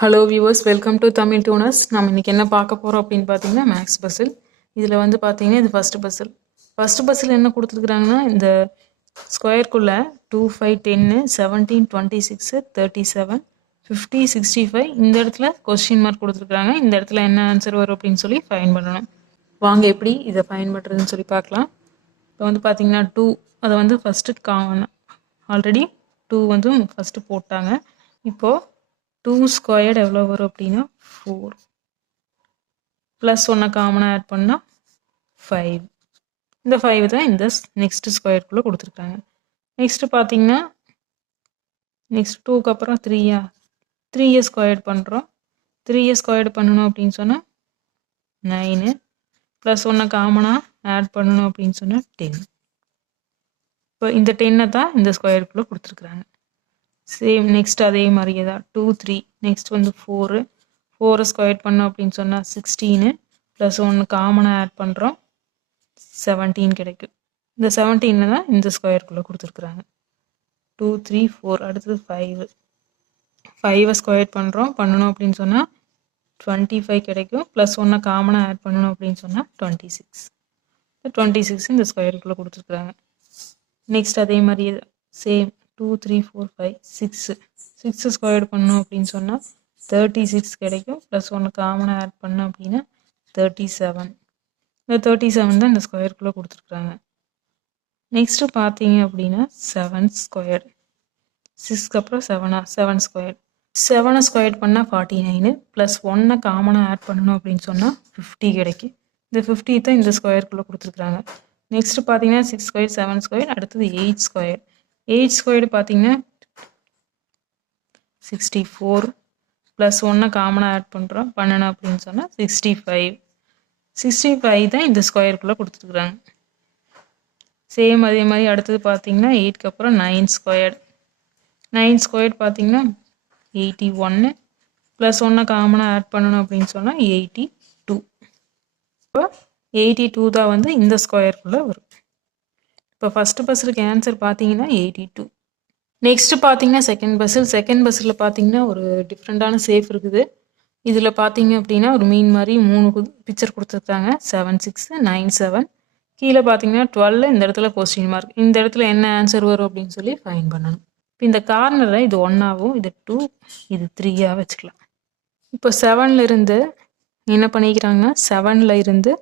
Hello viewers, welcome to Tamil tooners. நம்ம இன்றைக்கி என்ன பார்க்க போகிறோம் அப்படின்னு பார்த்தீங்கன்னா மேக்ஸ் பசில். இதில் வந்து பார்த்தீங்கன்னா இது ஃபஸ்ட்டு பசில் என்ன கொடுத்துருக்குறாங்கன்னா இந்த ஸ்கொயருக்குள்ளே 2, 5, 10, 17, 26, 37, 50, 65 இந்த இடத்துல கொஸ்டின் மார்க் கொடுத்துருக்குறாங்க. இந்த இடத்துல என்ன ஆன்சர் வரும் அப்படின்னு சொல்லி ஃபைன் பண்ணணும். வாங்க எப்படி இதை ஃபைன் பண்ணுறதுன்னு சொல்லி பார்க்கலாம். இப்போ வந்து பார்த்தீங்கன்னா 2 அதை வந்து ஃபஸ்ட்டு ஆல்ரெடி 2 வந்து ஃபஸ்ட்டு போட்டாங்க. இப்போது 2 ஸ்கொயர்டு எவ்வளோ வரும் அப்படின்னா 4 ப்ளஸ் 1 காமனாக ஆட் பண்ணால் 5. இந்த 5 தான் இந்த நெக்ஸ்ட் ஸ்கொயருக்குள்ளே கொடுத்துருக்காங்க. நெக்ஸ்ட்டு பார்த்தீங்கன்னா நெக்ஸ்ட் 2க்கு அப்புறம் 3 ஸ்கொயர்டு பண்ணுறோம். 3 ஸ்கொயர்டு பண்ணணும் அப்படின்னு சொன்னால் 9 ப்ளஸ் 1 காமனாக ஆட் பண்ணணும் அப்படின்னு சொன்னால் 10. இப்போ இந்த 10 தான் இந்த ஸ்கொயருக்குள்ளே கொடுத்துருக்குறாங்க. சேம் நெக்ஸ்ட் அதே மாதிரியே தான் 2, 3 நெக்ஸ்ட் வந்து 4 ஸ்கொயர் பண்ணோம் அப்படின்னு சொன்னால் 16 ப்ளஸ் 1 காமனாக ஆட் பண்ணுறோம் 17 கிடைக்கும். இந்த 17 தான் இந்த ஸ்கொயருக்குள்ளே கொடுத்துருக்குறாங்க. 2, 3, 4 அடுத்தது 5 ஸ்கொயர் பண்ணணும் அப்படின்னு சொன்னால் 25 கிடைக்கும். ப்ளஸ் 1 காமனாக ஆட் பண்ணணும் அப்படின்னு சொன்னால் 26 இந்த ஸ்கொயருக்குள்ளே கொடுத்துருக்குறாங்க. நெக்ஸ்ட் அதே மாதிரியே சேம் 2, 3, 4, 5 6 ஸ்கொயர் பண்ணோம் அப்படின்னு சொன்னால் 36 கிடைக்கும். ப்ளஸ் 1 காமனாக ஆட் பண்ணோம் அப்படின்னா 37. இந்த 37 தான் இந்த ஸ்கொயருக்குள்ளே கொடுத்துருக்குறாங்க. நெக்ஸ்ட்டு பார்த்தீங்க அப்படின்னா 7 ஸ்கொயர் 6க்கு அப்புறம் 7 ஸ்கொயர் 7 ஸ்கொயர் பண்ணால் 49 ப்ளஸ் 1 காமனாக ஆட் பண்ணணும் அப்படின்னு சொன்னால் 50 கிடைக்கும். இந்த 50 தான் இந்த ஸ்கொயருக்குள்ளே கொடுத்துருக்குறாங்க. நெக்ஸ்ட்டு பார்த்தீங்கன்னா 6 ஸ்கொயர் 7 ஸ்கொயர் அடுத்தது 8 ஸ்கொயர் பார்த்தீங்கன்னா 64 ப்ளஸ் 1 காமனாக ஆட் பண்ணணும் அப்படின்னு சொன்னால் 65 தான் இந்த ஸ்கொயருக்குள்ளே கொடுத்துருக்குறாங்க. சேம் அதே மாதிரி அடுத்தது பார்த்தீங்கன்னா 8க்கு அப்புறம் 9 ஸ்கொயர் பார்த்தீங்கன்னா 81 ப்ளஸ் 1 காமனாக ஆட் பண்ணணும் அப்படின்னு சொன்னால் 82. இப்போ 82 தான் வந்து இந்த ஸ்கொயருக்குள்ளே வரும். இப்போ ஃபஸ்ட்டு பஸ்ஸுக்கு ஆன்சர் பார்த்தீங்கன்னா 82. நெக்ஸ்ட்டு பார்த்தீங்கன்னா செகண்ட் பஸ்ஸில் பார்த்தீங்கன்னா ஒரு டிஃப்ரெண்ட்டான சேஃப் இருக்குது. இதில் பார்த்தீங்க அப்படின்னா ஒரு மீன் மாதிரி 3 பிக்சர் கொடுத்துருக்காங்க. 7, 6, 9, 7 கீழே பார்த்தீங்கன்னா 12 இந்த இடத்துல கொஸ்டின் மார்க். இந்த இடத்துல என்ன ஆன்சர் வரும் அப்படின்னு சொல்லி ஃபைன் பண்ணணும். இப்போ இந்த கார்னரை இது 1ஆகவும் இது 2 இது 3ஆக வச்சுக்கலாம். இப்போ 7ல் இருந்து என்ன பண்ணிக்கிறாங்கன்னா 7ல் இருந்து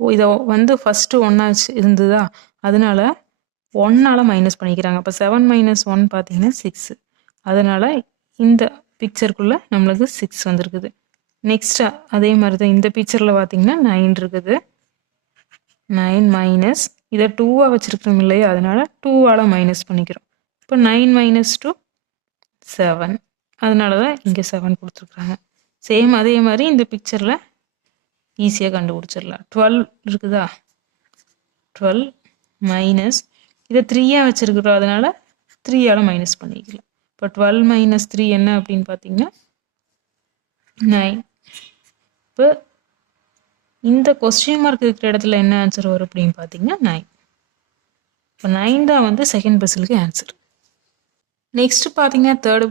இதை வந்து ஃபஸ்ட்டு 1 இருந்ததா அதனால 1ஆல் மைனஸ் பண்ணிக்கிறாங்க. அப்போ 7 - 1 பார்த்தீங்கன்னா 6. அதனால் இந்த பிக்சருக்குள்ளே நம்மளுக்கு 6 வந்துருக்குது. நெக்ஸ்ட்டு அதே மாதிரி தான் இந்த பிக்சரில் பார்த்தீங்கன்னா 9 இருக்குது. 9 மைனஸ் இதை 2ஆக வச்சுருக்கிறோம் இல்லையா அதனால் 2ஆல் மைனஸ் பண்ணிக்கிறோம். இப்போ 9 - 2 7 அதனால தான் இங்கே 7 கொடுத்துருக்குறாங்க. சேம் அதே மாதிரி இந்த பிக்சரில் ஈஸியாக கண்டுபிடிச்சிடலாம். 12 இருக்குதா 12 மைனஸ் இதை 3ஆக வச்சுருக்குறோம் அதனால் 3ஆல் மைனஸ் பண்ணிக்கலாம். இப்போ 12 - 3 என்ன அப்படின்னு பார்த்தீங்கன்னா 9. இப்போ இந்த கொஸ்டின் மார்க் இருக்கிற இடத்துல என்ன ஆன்சர் வரும் அப்படின்னு பார்த்தீங்கன்னா 9. இப்போ 9 தான் வந்து செகண்ட் பஸ்ஸுக்கு ஆன்சர். நெக்ஸ்ட்டு பார்த்தீங்கன்னா தேர்டு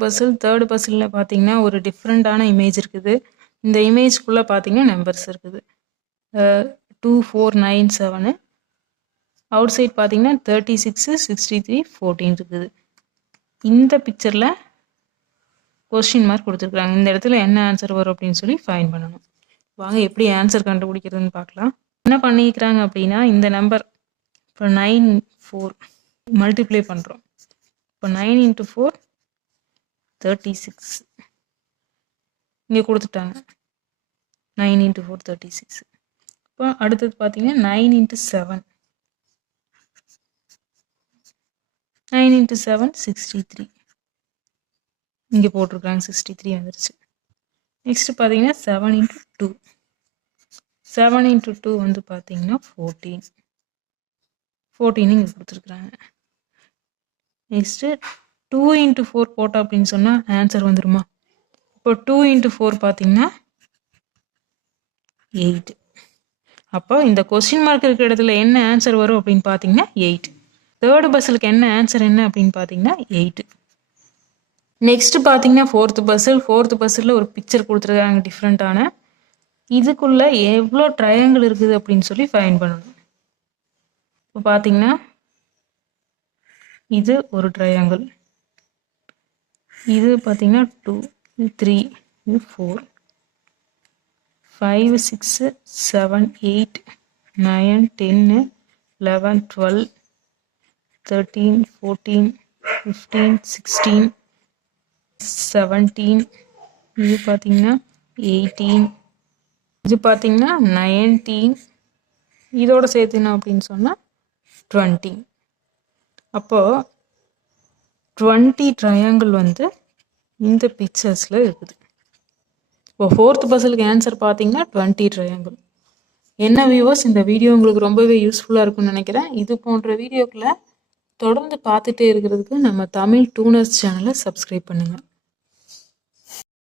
பஸ்ஸில் பார்த்தீங்கன்னா ஒரு டிஃப்ரெண்ட்டான இமேஜ் இருக்குது. இந்த இமேஜ்குள்ளே பார்த்தீங்கன்னா நம்பர்ஸ் இருக்குது. 2, 4, 9, 7 அவுட் சைட் பார்த்தீங்கன்னா 36, 63, 14 இருக்குது. இந்த பிக்சரில் கொஸ்டின் மார்க் கொடுத்துருக்குறாங்க. இந்த இடத்துல என்ன ஆன்சர் வரும் அப்படின்னு சொல்லி ஃபைன் பண்ணணும். வாங்க எப்படி ஆன்சர் கண்டுபிடிக்கிறதுன்னு பார்க்கலாம். என்ன பண்ணிக்கிறாங்க அப்படின்னா இந்த நம்பர் இப்போ 9, 4 மல்டிப்ளை பண்ணுறோம். இப்போ 9 × 4 36 இங்கே கொடுத்துட்டாங்க. 9 × 4 36. இப்போ அடுத்தது பார்த்தீங்கன்னா 9 × 7 9 × 7 63 இங்கே போட்டிருக்காங்க. 63 வந்துருச்சு. நெக்ஸ்ட் பார்த்தீங்கன்னா 7 × 2 வந்து பார்த்தீங்கன்னா 14 இங்கே கொடுத்துருக்குறாங்க. நெக்ஸ்ட்டு 2 × 4 போட்டோம் அப்படின்னு சொன்னால் ஆன்சர் வந்துடுமா? இப்போ 2 × 4 பார்த்தீங்கன்னா 8. அப்போ இந்த கொஸ்டின் மார்க் இருக்கிற இடத்துல என்ன ஆன்சர் வரும் அப்படின்னு பார்த்தீங்கன்னா 8. தேர்டு பஸ்ஸுக்கு என்ன ஆன்சர் என்ன அப்படின்னு பார்த்தீங்கன்னா 8. நெக்ஸ்ட் பார்த்தீங்கன்னா ஃபோர்த் பசில் ஒரு பிக்சர் கொடுத்துருக்காங்க டிஃப்ரெண்ட்டான. இதுக்குள்ள எவ்வளோ ட்ரையாங்கிள் இருக்குது அப்படின்னு சொல்லி ஃபைண்ட் பண்ணணும். இப்போ பார்த்தீங்கன்னா இது ஒரு ட்ரையாங்கிள், இது பார்த்தீங்கன்னா 2, இது 3, இது 4, 5, 6, 7, 8, 9, 10, 11, 12, 13, 14, 15, 16, 17, இது பார்த்தீங்கன்னா 18, இது பார்த்தீங்கன்னா 19, இதோட சேர்த்துனா அப்படின்னு சொன்னால் 20. அப்போது 20 ட்ரையாங்கிள் வந்து இந்த பிக்சர்ஸில் இருக்குது. இப்போ ஃபோர்த் பசிலுக்கு ஆன்சர் பார்த்தீங்கன்னா 20 ட்ரையாங்கிள். என்ன வியூவர்ஸ், இந்த வீடியோ உங்களுக்கு ரொம்பவே யூஸ்ஃபுல்லாக இருக்கும்னு நினைக்கிறேன். இது போன்ற வீடியோக்களை தொடர்ந்து பார்த்துட்டே இருக்கிறதுக்கு நம்ம தமிழ் டூனர்ஸ் சேனலை சப்ஸ்கிரைப் பண்ணுங்கள்.